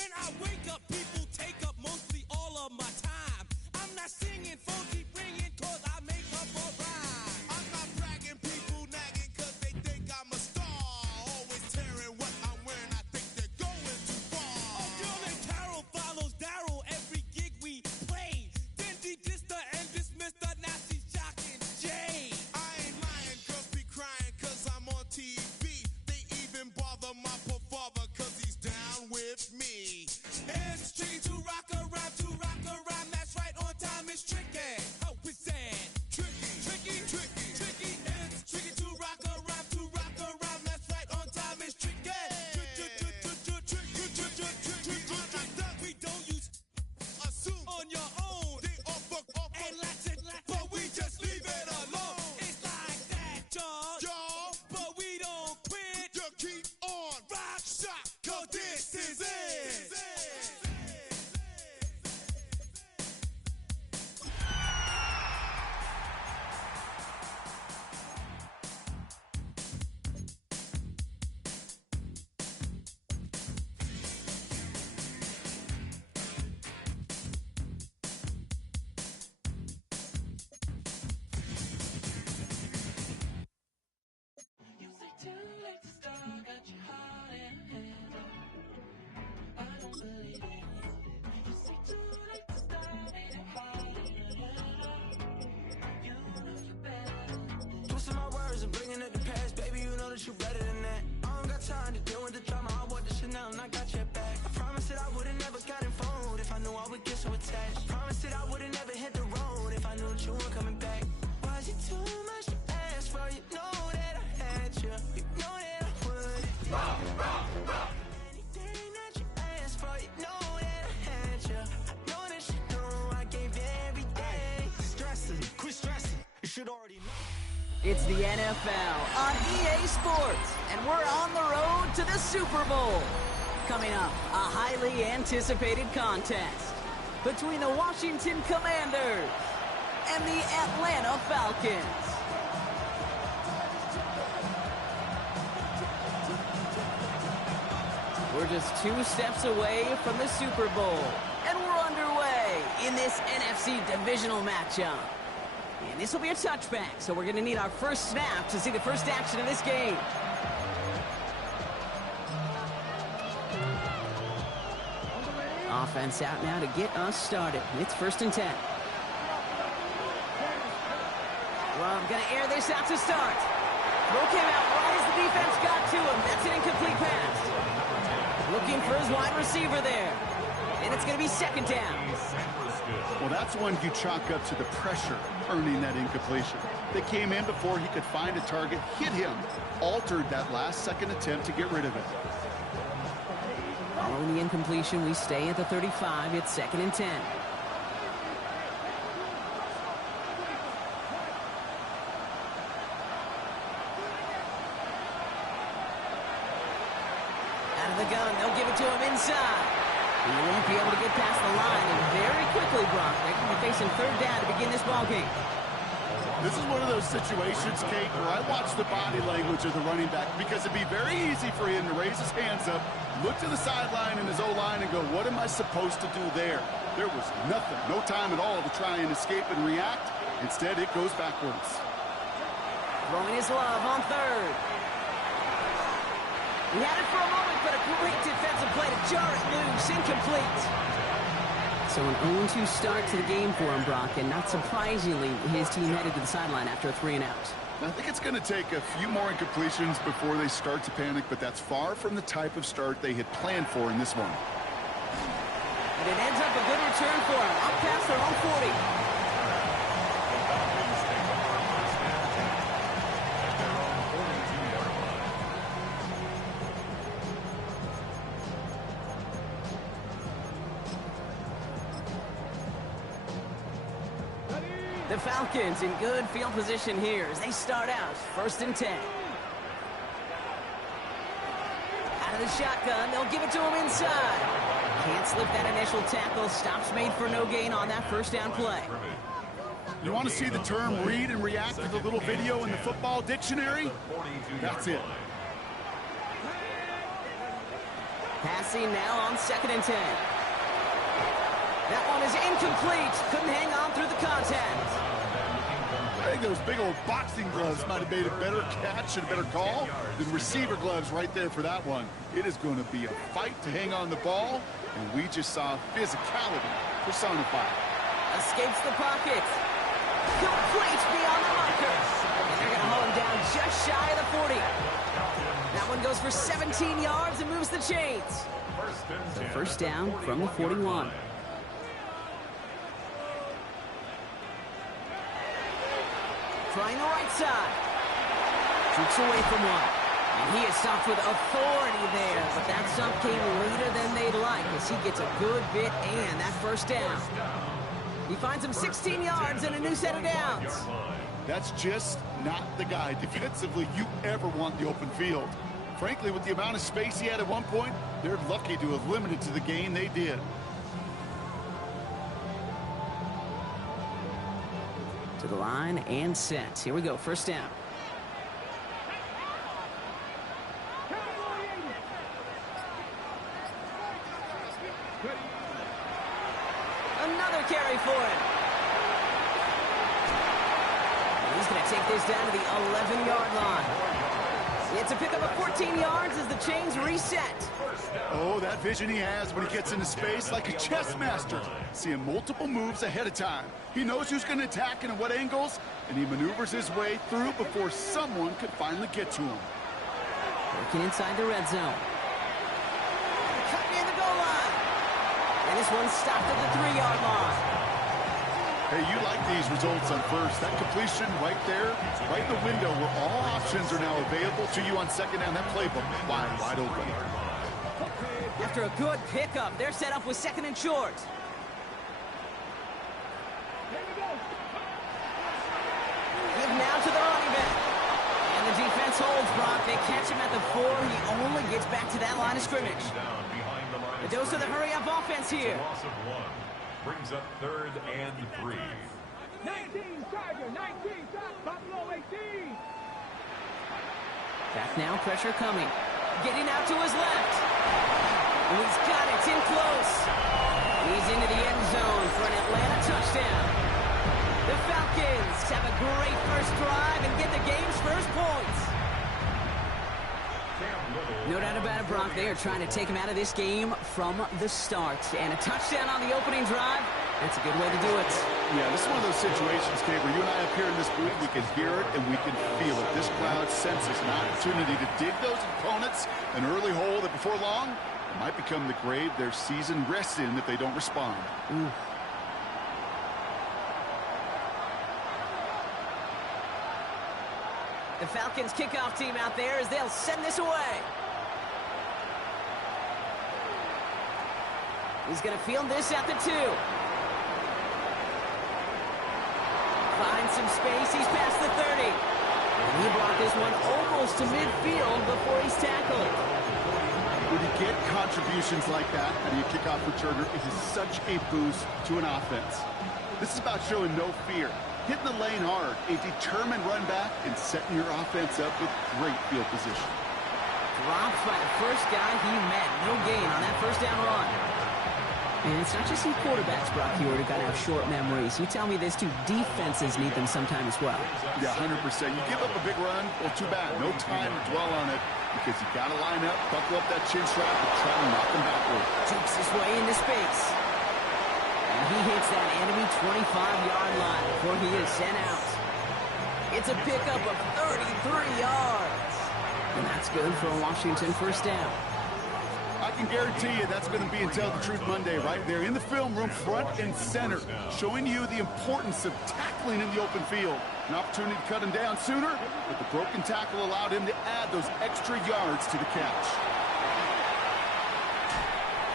When I wake up, people take up mostly all of my time. I'm not singing, phone keep ringing, cause I make up a rhyme. I'm not bragging, people nagging, cause they think I'm a star. Always tearing what I'm wearing, I think they're going too far. A girl named Carol follows Daryl every gig we play. Then he dissed her and dismissed her, now she's jocking Jay. I ain't lying, girls be crying, cause I'm on TV. They even bother my poor father, cause he's down with me. It's tricky to rock a rhyme, that's right, on time is tricky. How is that? Tricky. It's tricky to rock a rhyme, that's right, on time is tricky. We don't use assume on your own. They all fuck off and but we just leave it alone. It's like that, y'all, but we don't quit. You keep on rock shot, cause this is it. You say too late to start, got your heart in hand. I don't believe it. You say too late to start, ain't it hard? You know you better. Twisting my words and bringing up the past, baby, you know that you better than that. I don't got time to deal with the drama, I want the Chanel and I got your back. I promise that I would've never gotten phoned if I knew I would get so attached. I promise that I would've never hit the road if I knew that you weren't coming back. Why is it too much to ask for? You know that I had you, you know that I would. Anything that you asked for, you know that I had you. I know that you know I gave you everything. Quit stressing. You should already know. It's the NFL on EA Sports, and we're on the road to the Super Bowl. Coming up, a highly anticipated contest between the Washington Commanders and the Atlanta Falcons. We're just 2 steps away from the Super Bowl, and we're underway in this NFC divisional matchup. And this will be a touchback, so we're going to need our first snap to see the first action of this game. Offense out now to get us started. It's 1st and 10. Well, I'm going to air this out to start. Throw came out right as the defense got to him. That's an incomplete pass. Looking for his wide receiver there. And it's going to be 2nd down. Well, that's one you chalk up to the pressure earning that incompletion. They came in before he could find a target, hit him, altered that last-second attempt to get rid of it. Following the incompletion, we stay at the 35. It's 2nd and 10. Out of the gun, they'll give it to him inside. He won't be able to get past the line, and very quickly, Brock, they're going to be facing 3rd down to begin this ballgame. This is one of those situations, Kate, where I watch the body language of the running back because it'd be very easy for him to raise his hands up, look to the sideline in his O-line and go, what am I supposed to do there? There was nothing, no time at all to try and escape and react. Instead, it goes backwards. Throwing his love on 3rd. He had it for a moment, but a great defensive play to jar it loose, incomplete. So an 0-2 start to the game for him, Brock, and not surprisingly, his team headed to the sideline after a 3-and-out. I think it's going to take a few more incompletions before they start to panic, but that's far from the type of start they had planned for in this one. And it ends up a good return for him, up past their own 40. The Falcons in good field position here as they start out 1st and 10. Out of the shotgun, they'll give it to him inside. Can't slip that initial tackle. Stops made for no gain on that 1st down play. You want to see the term read and react with a little video in the football dictionary? That's it. Passing now on 2nd and 10. That one is incomplete. Couldn't hang on through the contact. I think those big old boxing gloves might have made a better catch and a better call than receiver gloves right there for that one. It is going to be a fight to hang on the ball, and we just saw physicality personified. Escapes the pocket. Complete beyond the marker. And they're going to mow him down just shy of the 40. That one goes for 17 yards and moves the chains. So first down from the 41. Trying the right side. Shoots away from one. And he is stopped with authority there. But that stop came later than they'd like as he gets a good bit and that first down. He finds him 16 yards and a new set of downs. That's just not the guy defensively you ever want the open field. Frankly, with the amount of space he had at one point, they're lucky to have limited to the gain they did. To the line and set. Here we go, first down. Another carry for him. He's going to take this down to the 11-yard line. It's a pickup of 14 yards as the chains reset. Oh, that vision he has when he gets into space like a chess master. Seeing multiple moves ahead of time. He knows who's going to attack and at what angles, and he maneuvers his way through before someone could finally get to him. Working inside the red zone. Cutting in the goal line. And this one's stopped at the 3-yard line. Hey, you like these results on first. That completion right there, right in the window where all options are now available to you on second down. That playbook wide open. After a good pickup, they're set up with 2nd and short. Give now to the running back. And the defense holds Brock. They catch him at the 4. He only gets back to that line of scrimmage. The dose of the hurry-up offense here. Loss of 1 brings up 3rd and 3. 19, Tiger, 19, Buffalo 18. Back now, pressure coming. Getting out to his left. And he's got it. It's in close. He's into the end zone for an Atlanta touchdown. The Falcons have a great first drive and get the game's first points. No doubt about it, Brock. They are trying to take him out of this game from the start. And a touchdown on the opening drive, that's a good way to do it. Yeah, this is one of those situations, Kate, where you and I up here in this booth, we can hear it and we can feel it. This crowd senses an opportunity to dig those opponents an early hole that before long it might become the grave their season rests in if they don't respond. Ooh. The Falcons kickoff team out there as they'll send this away. He's going to field this at the 2. Finds some space. He's past the 30. And he brought this one almost to midfield before he's tackled. When you get contributions like that out of your kickoff returner, it is such a boost to an offense. This is about showing no fear, hitting the lane hard, a determined run back, and setting your offense up with great field position. Dropped by the first guy he met. No gain on that first down run. And it's not just some quarterbacks, Brock, here who got to have short memories. You tell me this too, defenses need them sometime as well. Yeah, 100%. You give up a big run, well, too bad. No time to dwell on it because you got to line up, buckle up that chin strap, and try to knock them backward. Jukes his way into space. And he hits that enemy 25-yard line before he is sent out. It's a pickup of 33 yards. And that's good for a Washington first down. I can guarantee you that's going to be in Tell the Truth Monday right there in the film room, front and center, showing you the importance of tackling in the open field. An opportunity to cut him down sooner, but the broken tackle allowed him to add those extra yards to the catch.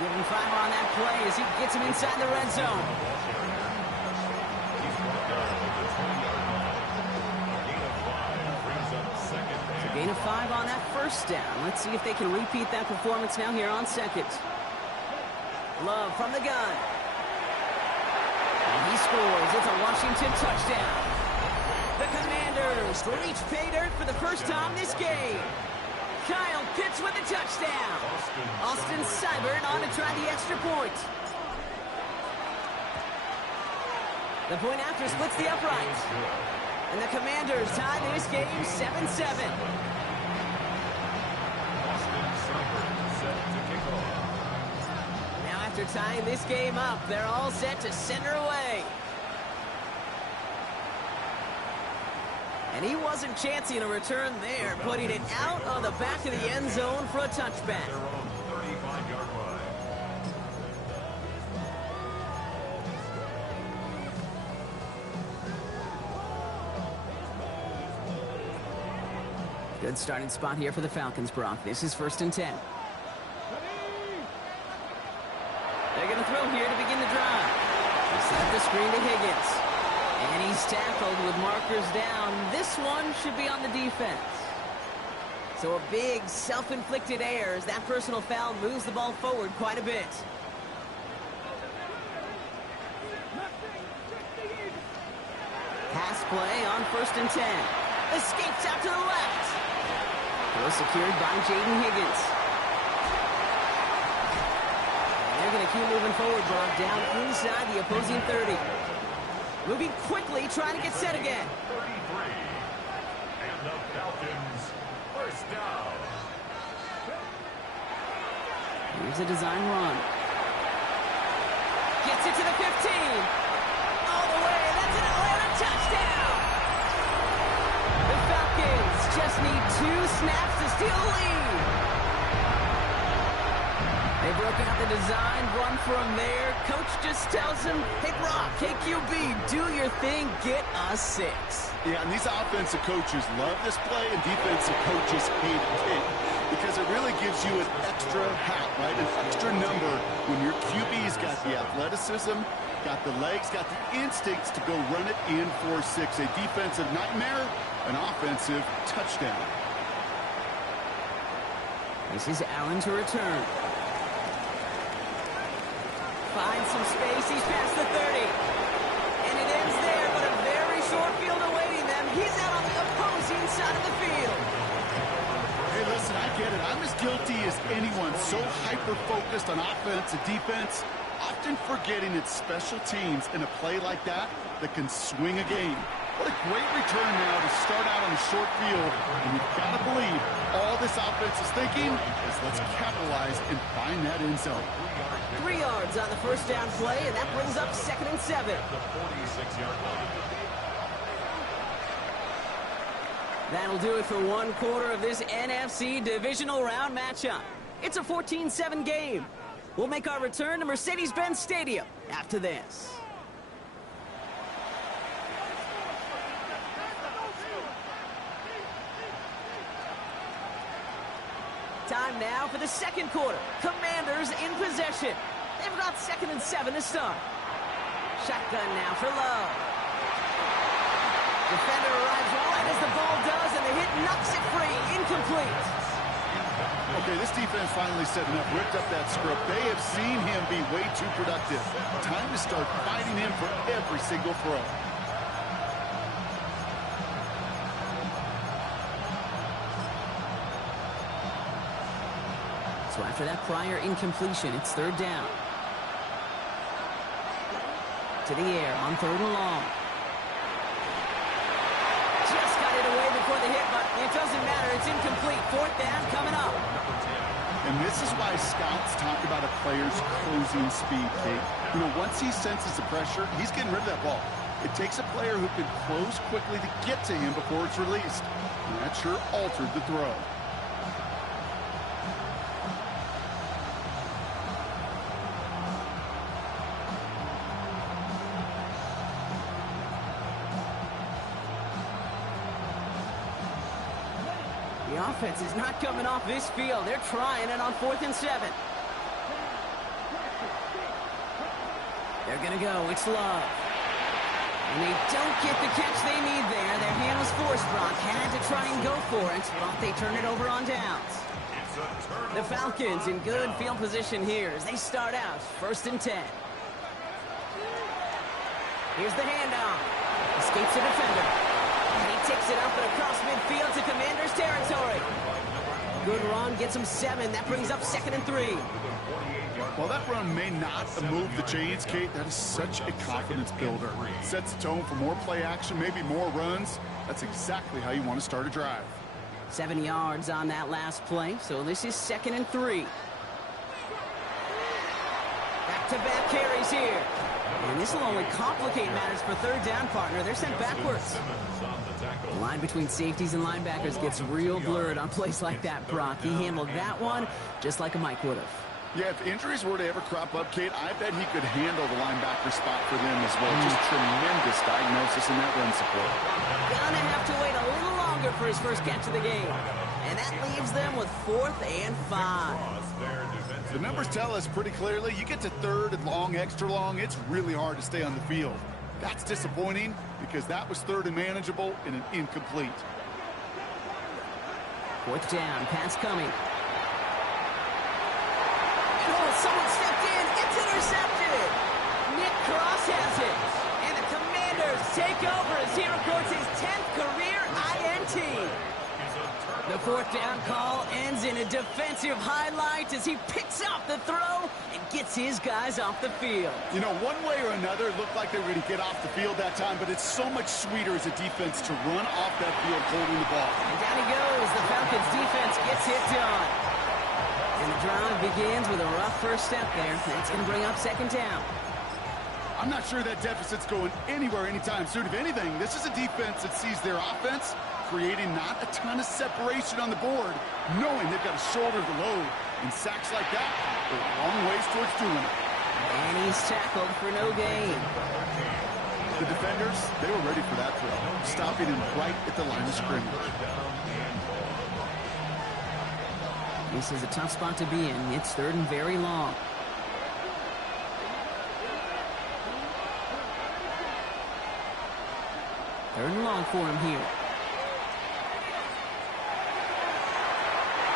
Give him 5 on that play as he gets him inside the red zone. Gain of 5 on that first down. Let's see if they can repeat that performance now here on second. Love from the gun. And he scores. It's a Washington touchdown. The Commanders reach pay dirt for the first time this game. Kyle Pitts with a touchdown. A Austin Seibert on to try the extra point. The point after splits the uprights. And the Commanders tie this game 7-7. Austin Seibert set to kick off. Now after tying this game up, they're all set to center away. And he wasn't chancing a return there, putting it out on the back of the end zone for a touchback. Their own 35-yard line. Good starting spot here for the Falcons, Brock. This is 1st and 10. They're going to throw here to begin the drive. They set up the screen to Higgins. And he's tackled with markers down. This one should be on the defense. So a big self-inflicted error as that personal foul moves the ball forward quite a bit. Pass play on 1st and 10. Escapes out to the left. Well secured by Jaden Higgins. And they're going to keep moving forward, Brock, down inside the opposing 30. Moving quickly, trying to get set again. 33. And the Falcons first down. Here's a design run. Gets it to the 15. All the way. That's an Atlanta touchdown. The Falcons just need 2 snaps to steal a lead. They broke out the design run from there. Coach just tells him, hey, Brock, KQB, do your thing, get us 6. Yeah, and these offensive coaches love this play, and defensive coaches hate it because it really gives you an extra hat, right? An extra number when your QB's got the athleticism, got the legs, got the instincts to go run it in for 6. A defensive nightmare, an offensive touchdown. This is Allen to return. Finds some space, he's past the 30. And it ends there, but a very short field awaiting them. He's out on the opposing side of the field. Hey, listen, I get it. I'm as guilty as anyone. So hyper-focused on offense and defense, often forgetting it's special teams in a play like that that can swing a game. What a great return now to start out on a short field. And you've got to believe all this offense is thinking is let's capitalize and find that end zone. 3 yards on the first down play, and that brings up 2nd and 7. The 46-yard line. That'll do it for 1 quarter of this NFC divisional round matchup. It's a 14-7 game. We'll make our return to Mercedes-Benz Stadium after this. Time now for the 2nd quarter. Commanders in possession. They've got 2nd and 7 to start. Shotgun now for Love. Defender arrives right as the ball does, and the hit knocks it free. Incomplete. Okay, this defense finally setting up, ripped up that script. They have seen him be way too productive. Time to start fighting him for every single throw. So after that prior incompletion, it's 3rd down. To the air on 3rd and long. Just got it away before the hit, but it doesn't matter. It's incomplete. 4th down coming up. And this is why scouts talk about a player's closing speed, Kate. You know, once he senses the pressure, he's getting rid of that ball. It takes a player who can close quickly to get to him before it's released. And that sure altered the throw. The offense is not coming off this field. They're trying it on 4th and 7. They're going to go. It's Love. And they don't get the catch they need there. Their hand was forced, Brock. Had to try and go for it, but they turn it over on downs. The Falcons in good field position here as they start out 1st and 10. Here's the handoff. Escapes the defender. And he takes it up and across midfield to Commanders territory. good run gets him 7. That brings up 2nd and 3. While that run may not move the chains, Kate, that is such a confidence builder. It sets the tone for more play action, maybe more runs. That's exactly how you want to start a drive. 7 yards on that last play, so this is 2nd and 3. Back-to-back carries here. And this will only complicate matters for 3rd down, partner. They're sent backwards. The line between safeties and linebackers gets real blurred on plays like that, Brock. He handled that one just like a Mike would have. Yeah, if injuries were to ever crop up, Kate, I bet he could handle the linebacker spot for them as well. Just tremendous diagnosis in that run support. Gonna have to wait a little longer for his first catch of the game. And that leaves them with 4th and 5. The numbers tell us pretty clearly, you get to 3rd and long, extra long, it's really hard to stay on the field. That's disappointing because that was 3rd and manageable and an incomplete. 4th down, pass coming. Oh, someone stepped in. It's intercepted. Nick Cross has it. And the Commanders take over as he records his 10th career INT. The 4th down call ends in a defensive highlight as he picks up the throw and gets his guys off the field. You know, one way or another, it looked like they were going to get off the field that time, but it's so much sweeter as a defense to run off that field holding the ball. And down he goes. The Falcons defense gets it done. And the drive begins with a rough first step there. That's going to bring up 2nd down. I'm not sure that deficit's going anywhere anytime soon. If anything, this is a defense that sees their offense creating not a ton of separation on the board, knowing they've got to shoulder the load. And sacks like that go a long ways towards doing it. And he's tackled for no gain. The defenders, they were ready for that throw, stopping him right at the line of scrimmage. This is a tough spot to be in. It's 3rd and very long. Third and long for him here.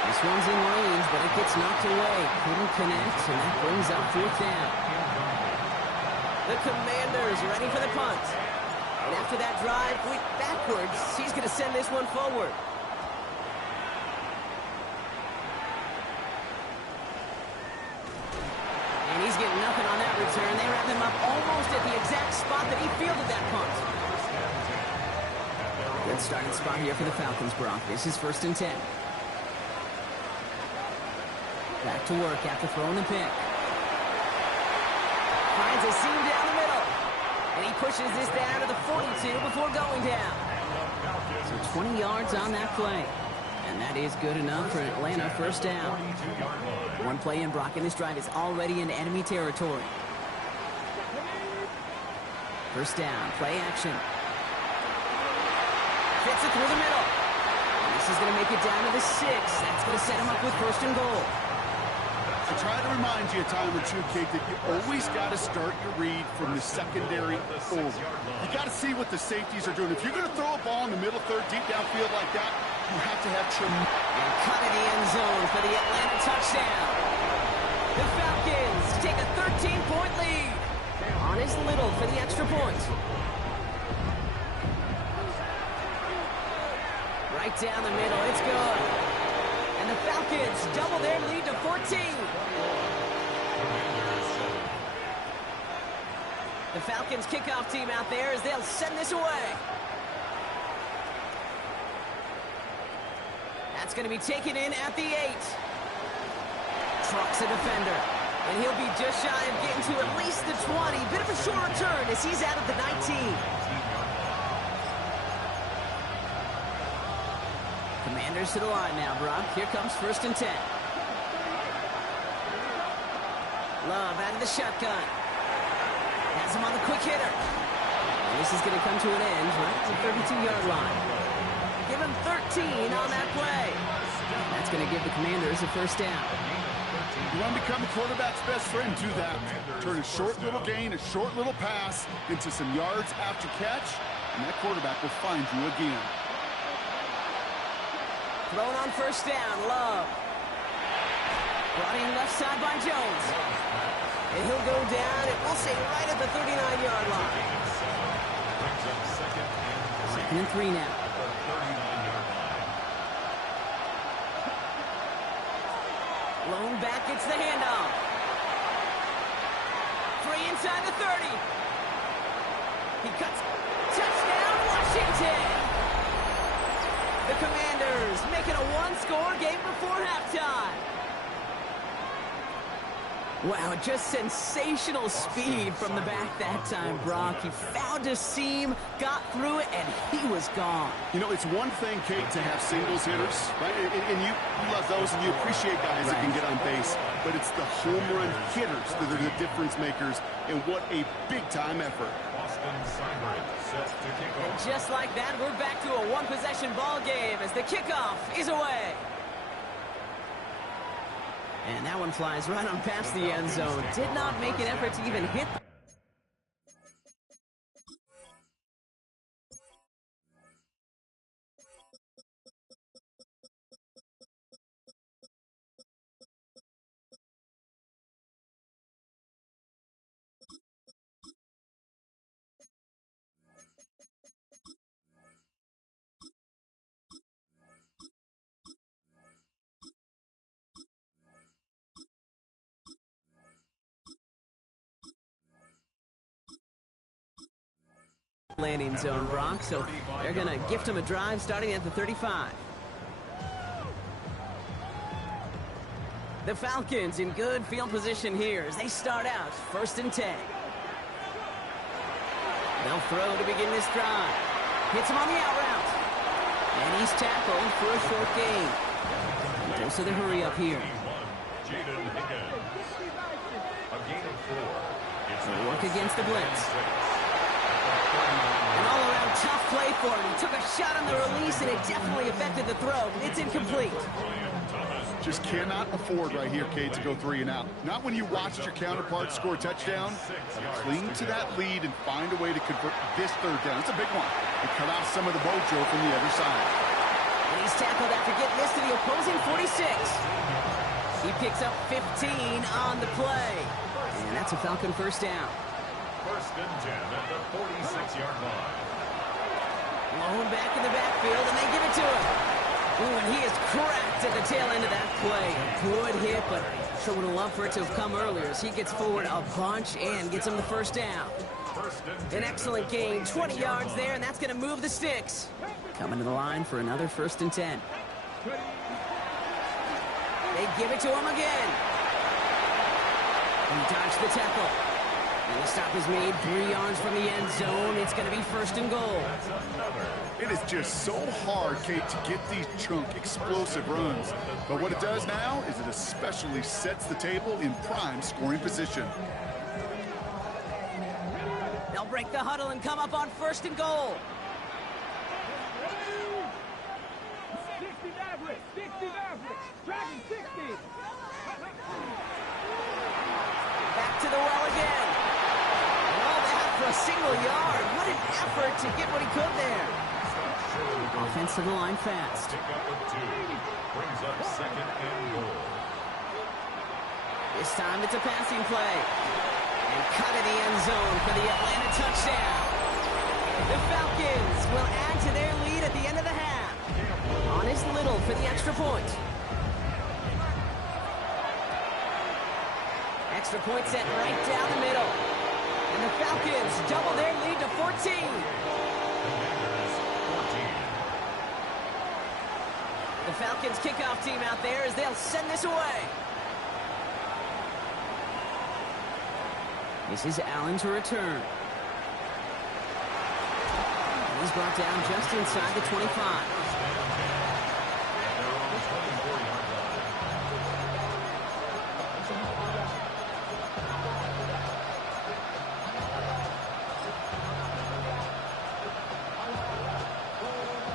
This one's in range, but it gets knocked away. Couldn't connect, and that brings up 4th down. The Commanders ready for the punt. And after that drive went backwards, he's going to send this one forward. And he's getting nothing on that return. They wrap him up almost at the exact spot that he fielded that punt. Good starting spot here for the Falcons, Brock. This is 1st and 10. Back to work after throwing the pick. Finds a seam down the middle. And he pushes this down to the 42 before going down. So 20 yards on that play. And that is good enough for Atlanta. 1st down. One play in, Brock, and this drive is already in enemy territory. 1st down, play action. Fits it through the middle. And this is going to make it down to the 6. That's going to set him up with 1st and goal. I try to remind you a time or two, Kate, that you always got to start your read from the secondary forward. You got to see what the safeties are doing. If you're going to throw a ball in the middle third, deep downfield like that, you have to have tremendous... And cut in the end zone for the Atlanta touchdown. The Falcons take a 13-point lead. On is Little for the extra point. Right down the middle, it's good. And the Falcons double their lead to 14. The Falcons kickoff team out there as they'll send this away. That's going to be taken in at the 8. Trucks a defender. And he'll be just shy of getting to at least the 20. Bit of a short return as he's out of the 19. Commanders to the line now, Brock. Here comes 1st and 10. Love out of the shotgun. Has him on the quick hitter. And this is going to come to an end right at the 32-yard line. Give him 13 on that play. That's going to give the Commanders a 1st down. You want to become the quarterback's best friend, do that. Turn a short little gain, a short little pass into some yards after catch, and that quarterback will find you again. Thrown on 1st down, Love. Brought in left side by Jones. And he'll go down, and we'll say right at the 39-yard line. 2nd and 3 now. Lone back gets the handoff. Free inside the 30. He cuts. Touchdown, Washington! The Commanders make it a one-score game before halftime. Wow, just sensational speed from the back that time, Brock. He found a seam, got through it, and he was gone. You know, it's one thing, Kate, to have singles hitters, right? And you love those, and you appreciate guys that can get on base. But it's the home run hitters that are the difference makers, and what a big-time effort. Austin Seibert set to kick And off. just like that, we're back to a one-possession ball game as the kickoff is away. And that one flies right on past the end zone. Did not make an effort to even hit the landing zone, Brock, so they're going to gift him a drive starting at the 35. The Falcons in good field position here as they start out 1st and 10. They'll throw to begin this drive. Hits him on the out route. And he's tackled for a short gain. Dose of the hurry up here. Jaden Higgins. A gain of 4. It's They'll work against the blitz. An all-around tough play for him. He took a shot on the release, and it definitely affected the throw. It's incomplete. Just cannot afford right here, Kate, to go 3 and out. Not when you watched your counterpart score a touchdown. Cling to that lead and find a way to convert this 3rd down. It's a big one. And cut off some of the mojo from the other side. And he's tackled after getting this to the opposing 46. He picks up 15 on the play. And that's a Falcon 1st down. 1st and 10 at the 46-yard line. Lone back in the backfield, and they give it to him. Ooh, and he is cracked at the tail end of that play. Good hit, but sure would have loved for it to have come earlier as he gets forward a bunch and gets him the 1st down. An excellent gain, 20 yards there, and that's going to move the sticks. Coming to the line for another 1st and 10. They give it to him again. He dodged the tackle. And the stop is made 3 yards from the end zone. It's going to be 1st and goal. It is just so hard, Kate, to get these chunk, explosive runs. But what it does now is it especially sets the table in prime scoring position. They'll break the huddle and come up on 1st and goal. 60 Mavericks, 60 Mavericks, Dragon 60. Back to the well again. And all that for a single yard. What an effort to get what he could there. Offensive line fast. Pick up a 2. Brings up 2nd and goal. This time it's a passing play. And cut in the end zone for the Atlanta touchdown. The Falcons will add to their lead at the end of the half. On is Little for the extra point. Extra point set right down the middle. And the Falcons double their lead to 14. The Falcons kickoff team out there as they'll send this away. This is Allen to return. He's brought down just inside the 25.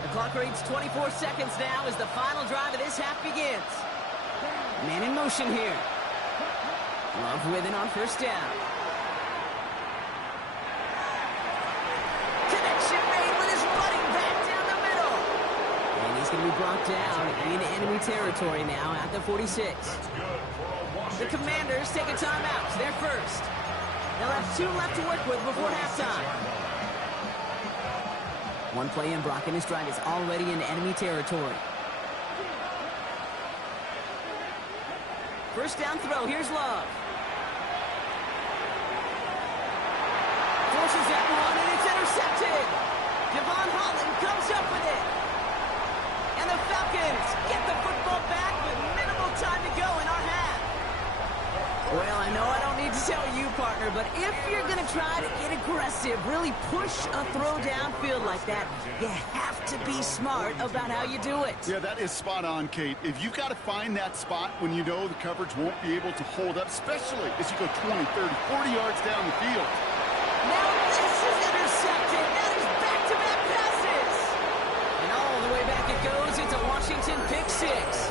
The clock reads 24 seconds now as the final drive of this half begins. Man in motion here. Love with it on 1st down. Going to be brought down in enemy territory now at the 46. The Commanders take a timeout. They're first. They'll have 2 left to work with before halftime. One play in, Brock, and his drive is already in enemy territory. First down throw. Here's Love. Forces that one, and it's intercepted. Devon Holland comes up with it. And the Falcons get the football back with minimal time to go in our half. Well, I know I don't need to tell you, partner, but if you're going to try to get aggressive, really push a throw downfield like that, you have to be smart about how you do it. Yeah, that is spot on, Kate. If you've got to find that spot when you know the coverage won't be able to hold up, especially as you go 20, 30, 40 yards down the field. Now this is intercepted. That is back-to-back passes. And all the way back it goes. It's a Washington pick six.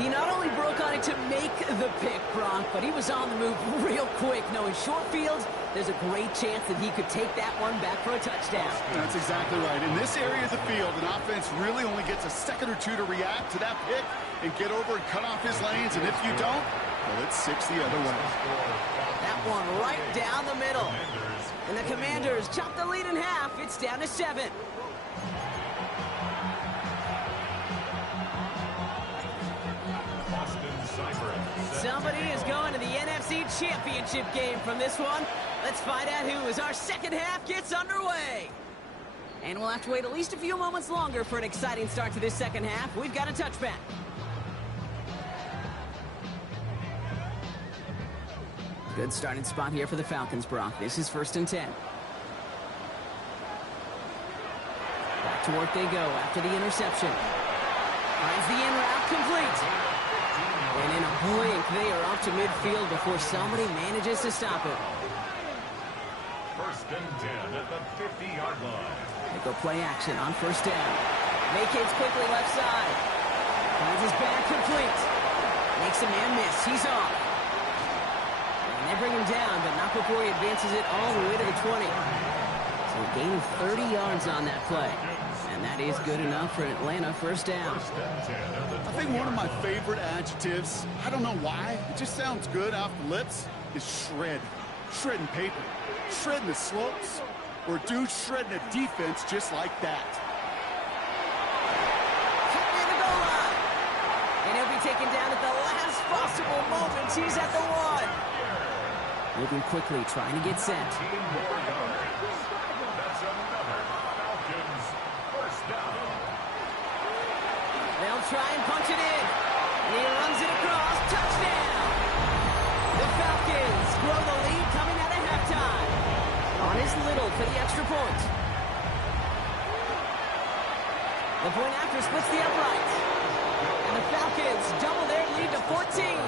He not only broke on it to make the pick, Bronk, but he was on the move real quick. Knowing short fields, there's a great chance that he could take that one back for a touchdown. That's exactly right. In this area of the field, an offense really only gets a second or two to react to that pick and get over and cut off his lanes. And if you don't, well, it's 6 the other way. That one right down the middle. And the Commanders chop the lead in half. It's down to 7. Somebody is going to the NFC Championship game from this one. Let's find out who as our second half gets underway. And we'll have to wait at least a few moments longer for an exciting start to this second half. We've got a touchback. Good starting spot here for the Falcons, Brock. This is 1st and 10. Back to work they go after the interception. Finds the in route complete. And in a blink, they are off to midfield before somebody manages to stop it. 1st and 10 at the 50-yard line. They go play action on 1st down. Vacates quickly left side. Finds his back complete. Makes a man miss. He's off. And they bring him down, but not before he advances it all the way to the 20. So a gain of 30 yards on that play. And that is good enough for an Atlanta 1st down. I think one of my favorite adjectives, I don't know why, it just sounds good off the lips, is shred. Shredding paper. Shredding the slopes. Or dude shredding a defense just like that. Near the goal line. And he'll be taken down at the last possible moment. He's at the 1. Moving quickly, trying to get set. That's another Falcons 1st down. They'll try and punch it in. And he runs it across. Touchdown! The Falcons grow the lead coming out of halftime. On his Little for the extra point. The point after splits the uprights. And the Falcons double their lead to 14.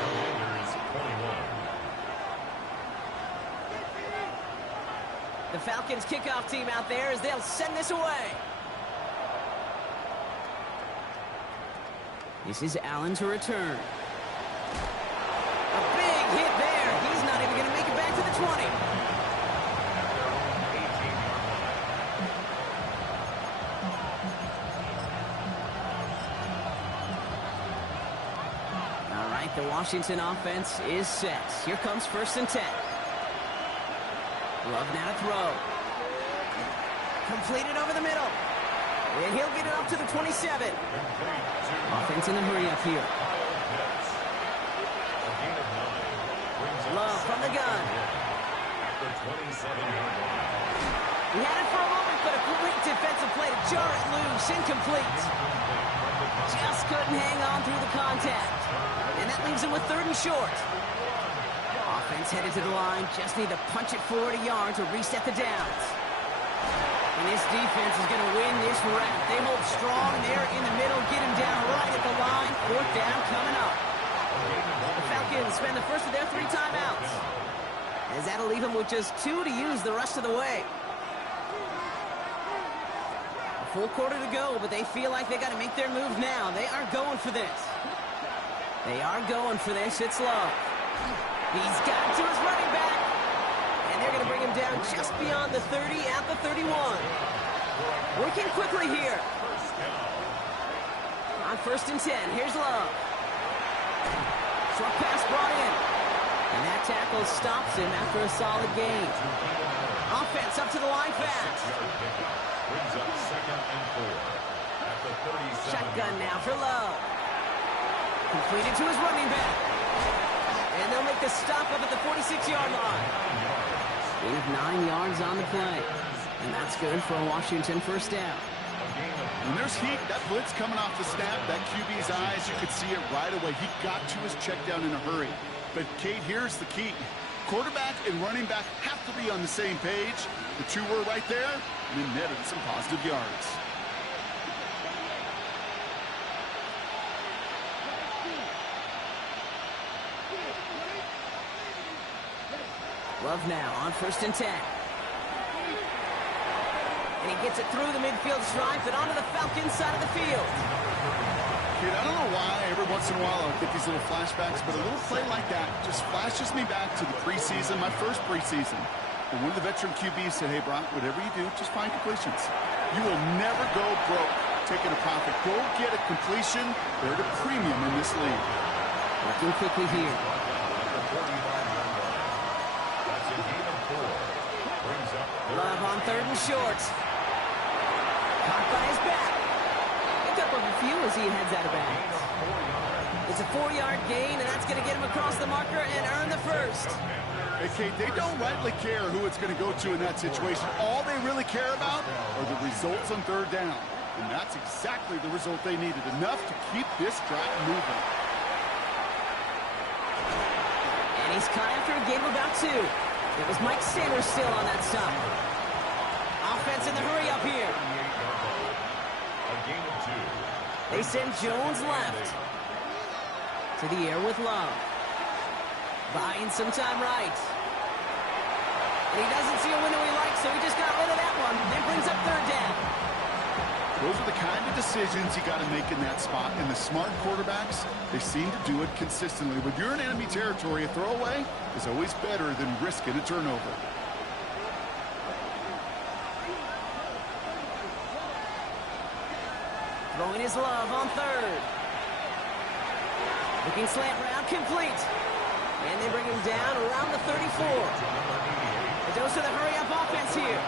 Commanders 21. The Falcons kickoff team out there as they'll send this away. This is Allen to return. A big hit there. He's not even going to make it back to the 20. All right, the Washington offense is set. Here comes 1st and 10. Love now to throw. Completed over the middle. And he'll get it up to the 27. Offense in a hurry up here. Love from the gun. He had it for a moment, but a great defensive play to jar it loose. Incomplete. Just couldn't hang on through the contact. And that leaves him with 3rd and short. Offense headed to the line. Just need to punch it 40 yards or reset the downs. And this defense is going to win this round. They hold strong there in the middle. Get him down right at the line. 4th down coming up. The Falcons spend the first of their 3 timeouts. As that'll leave them with just 2 to use the rest of the way. A full quarter to go, but they feel like they got to make their move now. They are going for this. They are going for this. It's Love. He's got it to his running back. And they're going to bring him down just beyond the 30 at the 31. Working quickly here. On 1st and 10, here's Love. Short pass brought in. And that tackle stops him after a solid gain. Offense up to the line fast. Brings up 2nd and 4. the 37. Shotgun now for Love. Completed to his running back. And they'll make the stop up at the 46-yard line. Gain of 9 yards on the play. And that's good for a Washington first down. When there's heat, that blitz coming off the snap, that QB's eyes, you could see it right away. He got to his check down in a hurry. But, Kate, here's the key. Quarterback and running back have to be on the same page. The two were right there, and then netted some positive yards. Love now on 1st and 10. And he gets it through the midfield stripe and onto the Falcons side of the field. Kid, I don't know why every once in a while I get these little flashbacks, but a little play like that just flashes me back to the preseason, my first preseason. And one of the veteran QBs said, hey, Brock, whatever you do, just find completions. You will never go broke taking a profit. Go get a completion. They're at a premium in this league. Working quickly here. Love on 3rd and short. Caught by his back. Picked up a few as he heads out of bounds. It's a 4-yard gain, and that's going to get him across the marker and earn the first. Hey, Kate, they don't rightly care who it's going to go to in that situation. All they really care about are the results on 3rd down. And that's exactly the result they needed. Enough to keep this drive moving. And he's caught after a gain of about 2. It was Mike Sanders still on that stop. Offense in the hurry up here. They send Jones left. To the air with Love. Buying some time right. And he doesn't see a window he likes, so he just got rid of that one. And brings up 3rd down. Those are the kind of decisions you got to make in that spot. And the smart quarterbacks, they seem to do it consistently. When you're in enemy territory, a throwaway is always better than risking a turnover. Throwing his Love on 3rd. Looking slant route complete. And they bring him down around the 34. A dose of the hurry-up offense here.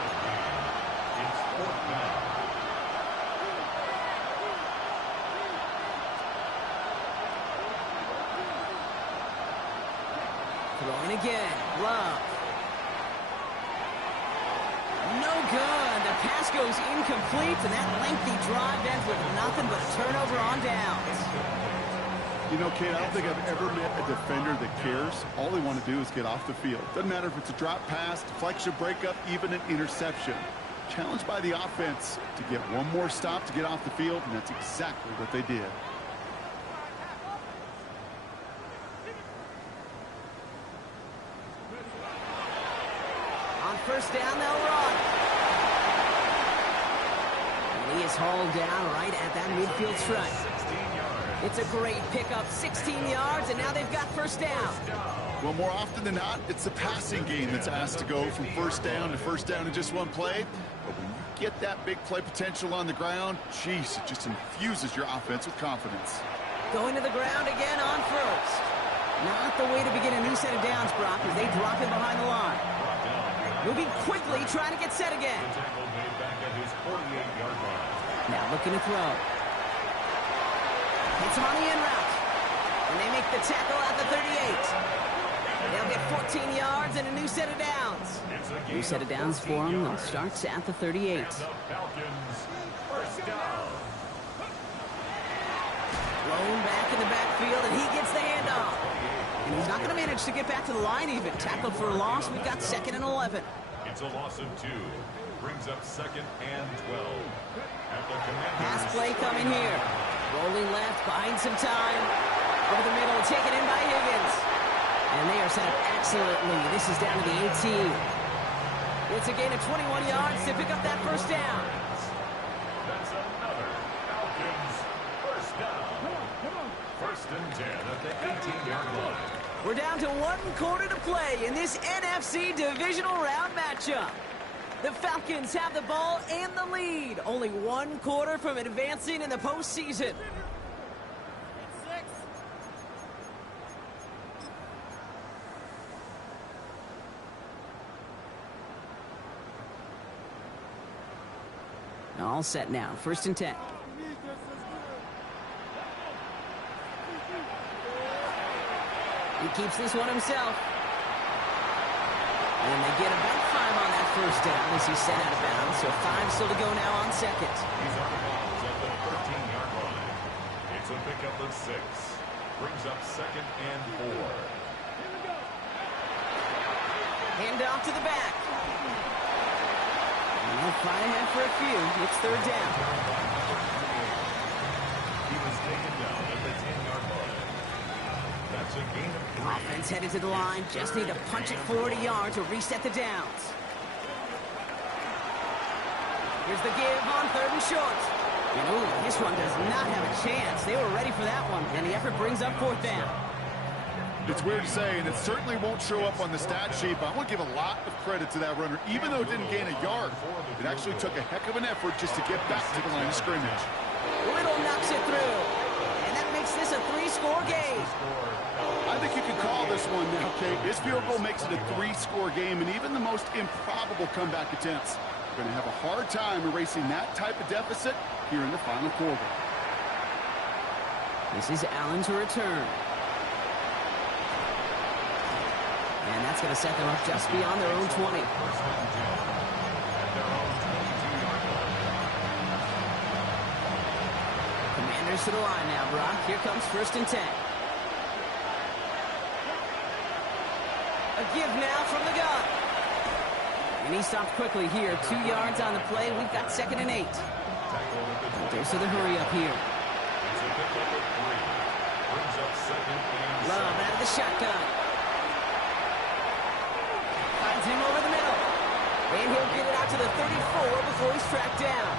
Throwing again. Love. No good. The pass goes incomplete, and that lengthy drive ends with nothing but a turnover on downs. You know, Kate, I don't think I've ever met a defender that cares. All they want to do is get off the field. Doesn't matter if it's a drop pass, deflection, breakup, even an interception. Challenged by the offense to get one more stop to get off the field, and that's exactly what they did. On 1st down, they'll run. And he is hauled down right at that midfield stripe. It's a great pickup, 16 yards, and now they've got 1st down. Well, more often than not, it's the passing game that's asked to go from 1st down to 1st down in just one play. But when you get that big play potential on the ground, geez, it just infuses your offense with confidence. Going to the ground again on 1st. Not the way to begin a new set of downs, Brock, as they drop him behind the line. Moving quickly, trying to get set again. Now looking to throw. It's on the in route. And they make the tackle at the 38. They'll get 14 yards and a new set of downs. New set of downs for them. They'll start at the 38. Thrown back in the backfield, and he gets the handoff. And he's not going to manage to get back to the line even. Tackled for a loss. We've got 2nd and 11. It's a loss of 2. Brings up 2nd and 12. Pass play coming here. Rolling left, buying some time. Over the middle, taken in by Higgins. And they are set up excellently. This is down to the 18. It's a gain of 21 yards to pick up that 1st down. That's another Falcons 1st down. 1st and 10 at the 18-yard line. We're down to 1 quarter to play in this NFC divisional round matchup. The Falcons have the ball and the lead. Only 1 quarter from advancing in the postseason. All set now. 1st and 10. He keeps this one himself. And they get about 5 on that first down as he's sent out of bounds. So 5 still to go now on second. He's on the bounds at the 13-yard line. It's a pickup of 6. Brings up 2nd and 4. Hand off to the back. And they'll fly ahead for a few. It's 3rd down. He was taken down at the 10-yard line. That's a gain of 3. Offense headed to the line. Just need to punch it 40 yards to reset the downs. Here's the give on 3rd and short. And ooh, this one does not have a chance. They were ready for that one. And the effort brings up 4th down. It's weird to say, and it certainly won't show up on the stat sheet, but I want to give a lot of credit to that runner. Even though it didn't gain a yard, it actually took a heck of an effort just to get back to the line of scrimmage. Little knocks it through. And that makes this a 3-score game. I think you can call this one now, Kate. This field goal makes it a 3-score game, and even the most improbable comeback attempts are going to have a hard time erasing that type of deficit here in the final quarter. This is Allen to return. And that's going to set them up just beyond their own 20. Commanders to the line now, Brock. Here comes 1st and 10. A give now from the gun. And he stopped quickly here. 2 yards on the play. We've got 2nd and 8. There's the hurry up here. Love out of the shotgun. Finds him over the middle. And he'll get it out to the 34 before he's tracked down.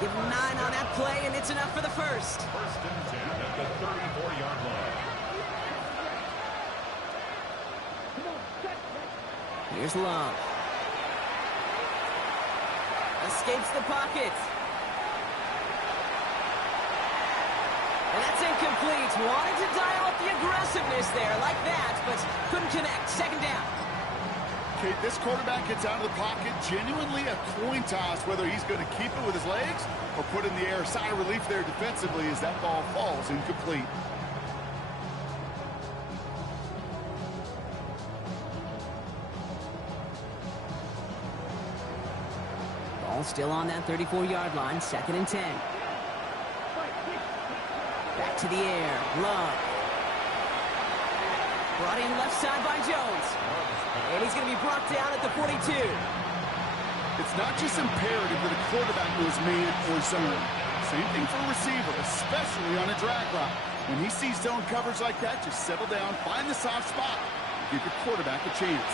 Give him 9 on that play, and it's enough for the first. 1st and 10 at the 34-yard line. Here's Love. Escapes the pocket. And that's incomplete. Wanted to dial up the aggressiveness there like that, but couldn't connect. 2nd down. Kate, this quarterback gets out of the pocket, genuinely a coin toss whether he's going to keep it with his legs or put it in the air. Sigh of relief there defensively as that ball falls incomplete. Ball still on that 34-yard line. 2nd and 10. Back to the air. Love. Brought in left side by Jones. And he's going to be brought down at the 42. It's not just imperative that a quarterback knows man or zone. Same thing for a receiver, especially on a drag route. When he sees zone coverage like that, just settle down, find the soft spot, and give your quarterback a chance.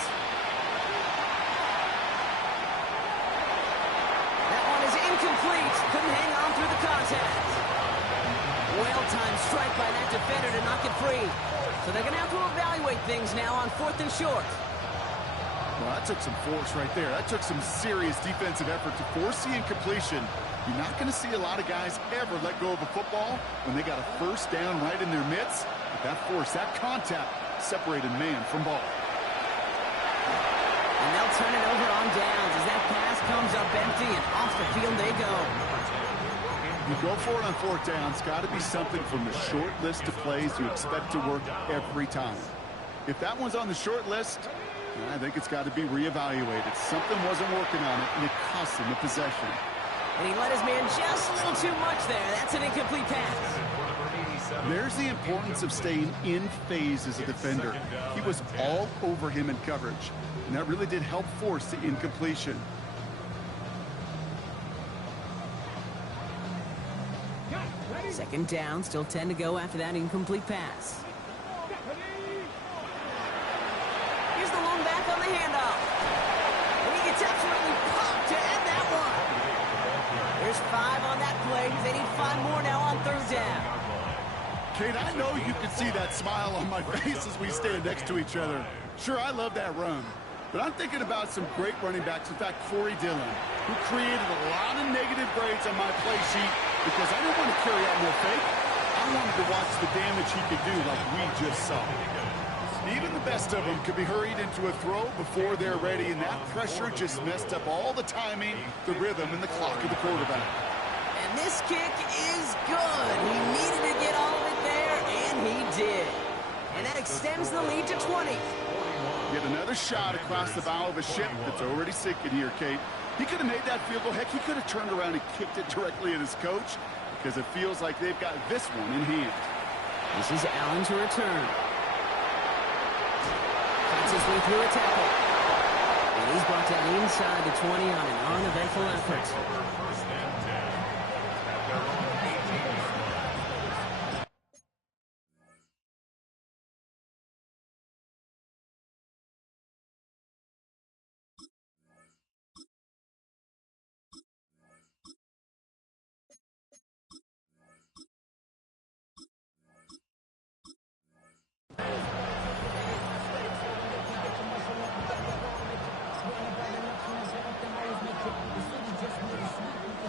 That one is incomplete. Couldn't hang on through the contact. Well-timed strike by that defender to knock it free. So they're going to have to evaluate things now on 4th and short. Well, that took some force right there. That took some serious defensive effort to force the incompletion. You're not going to see a lot of guys ever let go of a football when they got a 1st down right in their midst. But that force, that contact, separated man from ball. And they'll turn it over on downs as that pass comes up empty and off the field they go. You go for it on 4th down. It's got to be something from the short list of plays you expect to work every time. If that one's on the short list, I think it's got to be reevaluated. Something wasn't working on it, and it cost him the possession. And he let his man just a little too much there. That's an incomplete pass. There's the importance of staying in phase as a defender. He was all over him in coverage, and that really did help force the incompletion. Second down, still 10 to go after that incomplete pass. Here's the long back on the handoff. And he gets absolutely popped to end that one. There's 5 on that play. They need 5 more now on 3rd down. Kate, I know you can see that smile on my face as we stand next to each other. Sure, I love that run. But I'm thinking about some great running backs. In fact, Corey Dillon, who created a lot of negative grades on my play sheet because I didn't want to carry out no fake. I wanted to watch the damage he could do like we just saw. Even the best of them could be hurried into a throw before they're ready, and that pressure just messed up all the timing, the rhythm, and the clock of the quarterback. And this kick is good. He needed to get all of it there, and he did. And that extends the lead to 20. Get another shot across the bow of a ship that's already sinking here, Kate. He could have made that field goal. Heck, he could have turned around and kicked it directly at his coach because it feels like they've got this one in hand. This is Allen to return. Fights his way through a tackle. And he's brought down inside the 20 on an uneventful effort. First and 10 at their own 18-yard line.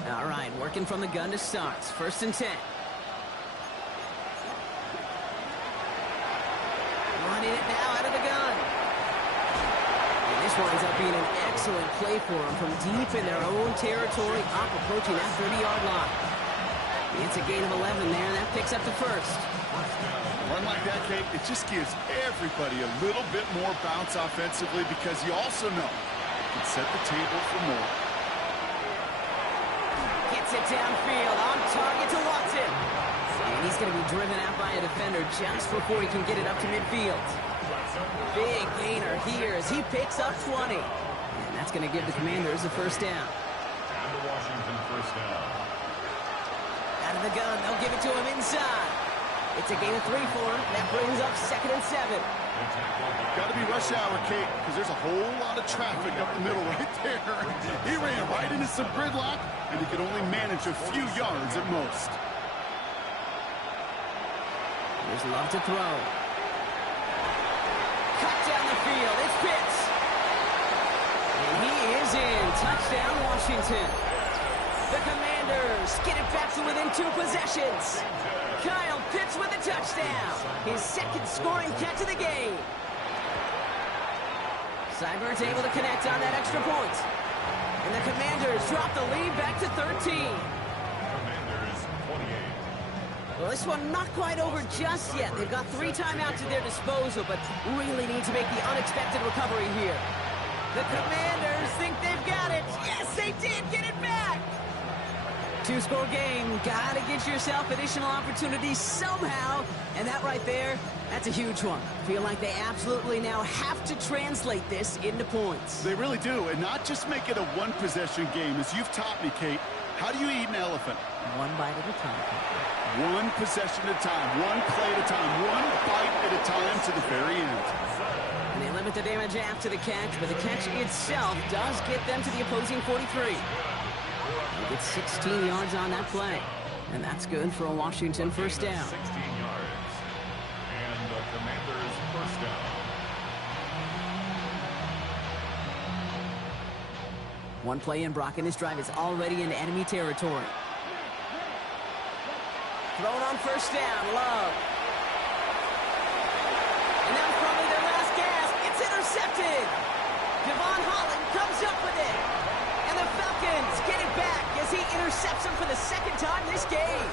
All right, working from the gun to start. First and 10. Running it now out of the gun. And this winds up being an excellent play for them from deep in their own territory, up approaching that 30-yard line. It's a gain of 11 there, and that picks up the first. Run like that, Kate, it just gives everybody a little bit more bounce offensively because you also know it can set the table for more. Gets it downfield, on target to Watson. And he's going to be driven out by a defender just before he can get it up to midfield. Big gainer here as he picks up 20. And that's going to give the Commanders a first down. And the Washington first down. Out of the gun, they'll give it to him inside. It's a gain of 3 for him. That brings up 2nd and 7. Got to be rush hour, Kate, because there's a whole lot of traffic up the middle right there. He ran right into some gridlock, and he could only manage a few yards at most. Here's Love to throw. Cut down the field. It's Pitts. And he is in. Touchdown, Washington. The Commanders get it back to within 2 possessions. Kyle Pitts with a touchdown. His second scoring catch of the game. Seibert's able to connect on that extra point. And the Commanders drop the lead back to 13. Commanders 28. Well, this one not quite over just yet. They've got 3 timeouts at their disposal, but really need to make the unexpected recovery here. The Commanders think they've got it. Yes, they did get it back. 2-score game. Gotta get yourself additional opportunities somehow. And that right there, that's a huge one. Feel like they absolutely now have to translate this into points. They really do, and not just make it a one-possession game. As you've taught me, Kate, how do you eat an elephant? One bite at a time. One possession at a time, one play at a time, one bite at a time to the very end. And they limit the damage after the catch, but the catch itself does get them to the opposing 43. They get 16 yards on that play, and that's good for a Washington first down. 16 yards. And the Commanders first down. One play in, Brock, and this drive is already into enemy territory. Thrown on first down, Love. And that was probably their last gasp. It's intercepted. Devon Holland comes up with it. And the Falcons get it back as he intercepts him for the second time this game.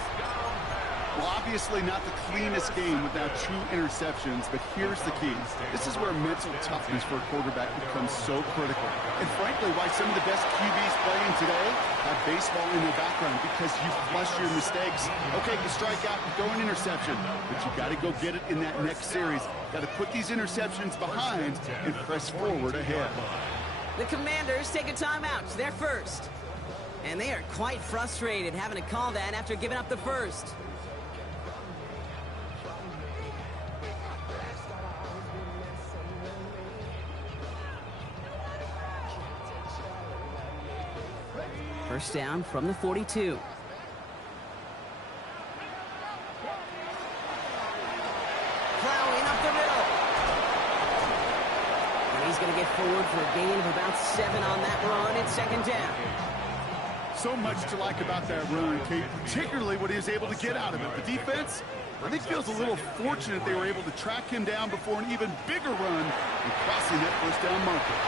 Well, obviously not the cleanest game without 2 interceptions, but here's the key. This is where mental toughness for a quarterback becomes so critical. And frankly, why some of the best QBs playing today have baseball in their background, because you flush your mistakes. Okay, you strike out, you throw an interception, but you got to go get it in that next series. Got to put these interceptions behind and press forward ahead. The Commanders take a timeout. They're first. And they are quite frustrated having to call that after giving up the first. First down from the 42. Plowing up the middle. And he's going to get forward for a gain of about 7 on that run. It's second down. So much to like about that run, Kate, particularly what he was able to get out of it. The defense, I think, feels a little fortunate they were able to track him down before an even bigger run and crossing that first down marker.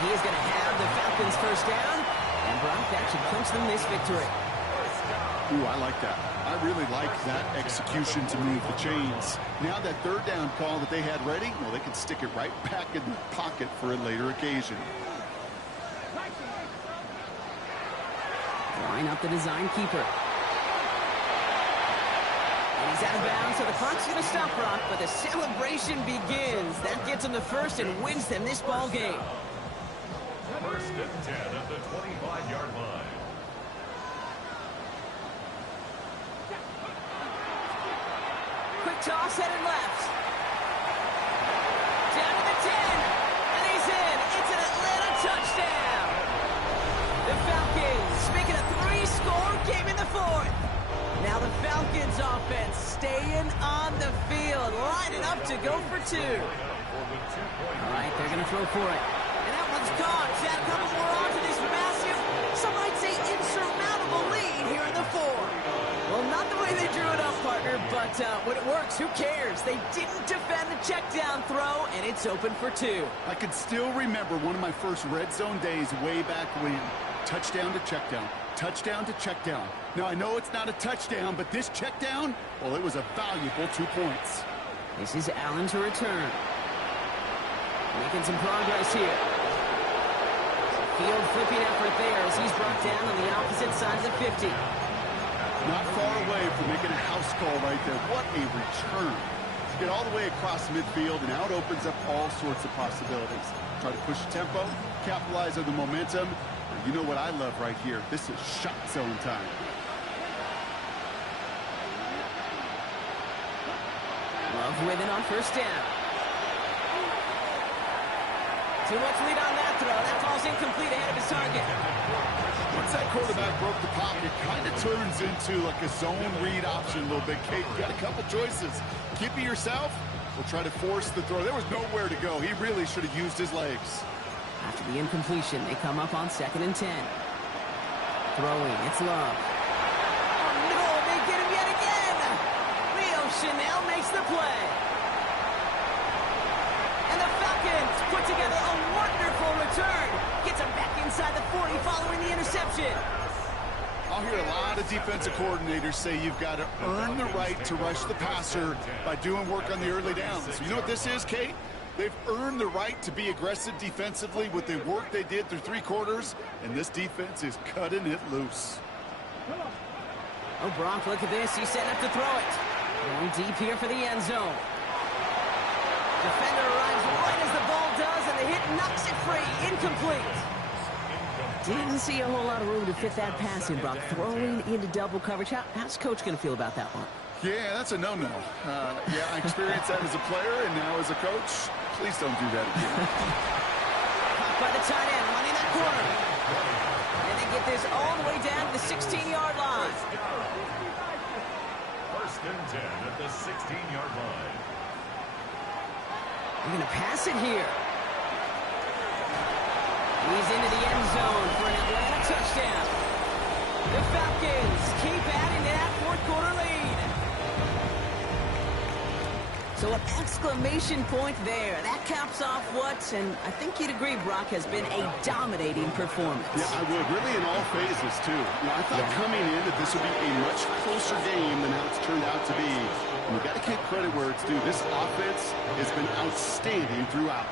He is going to have the Falcons first down. And Brock, that should clinch them this victory. Ooh, I like that. I really like that execution to move the chains. Now that third down call that they had ready, well, they can stick it right back in the pocket for a later occasion. Line up the design keeper. And he's out of bounds, so the clock's going to stop, Brock, but the celebration begins. That gets them the first and wins them this ball game. First and 10 at the 25-yard line. Quick toss, headed left. Down to the 10, and he's in. It's an Atlanta touchdown. The Falcons make it a 3-score game in the fourth. Now the Falcons offense staying on the field, lining up to go for two. All right, they're going to throw for it. And that one's gone. Add a couple more on to this massive, some might say insurmountable lead here in the fourth. Well, not the way they drew it up, partner, but when it works, who cares? They didn't defend the check down throw, and it's open for two. I can still remember one of my first red zone days way back when. Touchdown to check down. Touchdown to check down. Now, I know it's not a touchdown, but this check down, well, it was a valuable 2 points. This is Allen to return. Making some progress here. Field flipping effort there as he's brought down on the opposite side of the 50. Not far away from making a house call right there. What a return. To get all the way across midfield, and now it opens up all sorts of possibilities. Try to push the tempo, capitalize on the momentum. You know what I love right here? This is shot zone time. Love with it on first down. Too much lead on that throw. That ball's incomplete ahead of his target. Once that quarterback broke the pocket, it kind of turns into like a zone read option a little bit. Kate, you got a couple choices. Keep it yourself or try to force the throw. There was nowhere to go. He really should have used his legs. After the incompletion, they come up on 2nd and 10. Throwing, it's Love. Oh no, they get him yet again! Leo Chanel makes the play. And the Falcons put together a wonderful return. Gets him back inside the 40 following the interception. I'll hear a lot of defensive coordinators say you've got to earn the right to rush the passer by doing work on the early downs. You know what this is, Kate? They've earned the right to be aggressive defensively with the work they did through 3 quarters, and this defense is cutting it loose. Oh, Brock, look at this. He's setting up to throw it. Going deep here for the end zone. Defender arrives right as the ball does, and the hit knocks it free. Incomplete. Didn't see a whole lot of room to fit that pass in, Brock. Throwing into double coverage. How's Coach going to feel about that one? Yeah, that's a no-no. Yeah, I experienced that as a player, and now as a coach, please don't do that again. Caught by the tight end, running that corner. And they get this all the way down to the 16-yard line. First and 10 at the 16-yard line. They're going to pass it here. He's into the end zone for an Atlanta touchdown. The Falcons keep adding to that fourth-quarter lead. So an exclamation point there. That caps off what, and I think you'd agree, Brock, has been a dominating performance. Yeah, I would. Really in all phases, too. You know, I thought coming in that this would be a much closer game than how it's turned out to be. And you got to give credit where it's due. This offense has been outstanding throughout.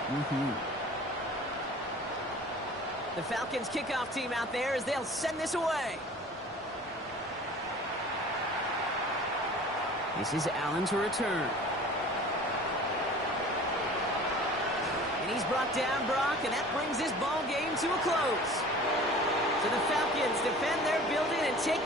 The Falcons kickoff team out there as they'll send this away. This is Allen to return. And he's brought down, Brock, and that brings this ball game to a close. So the Falcons defend their building and take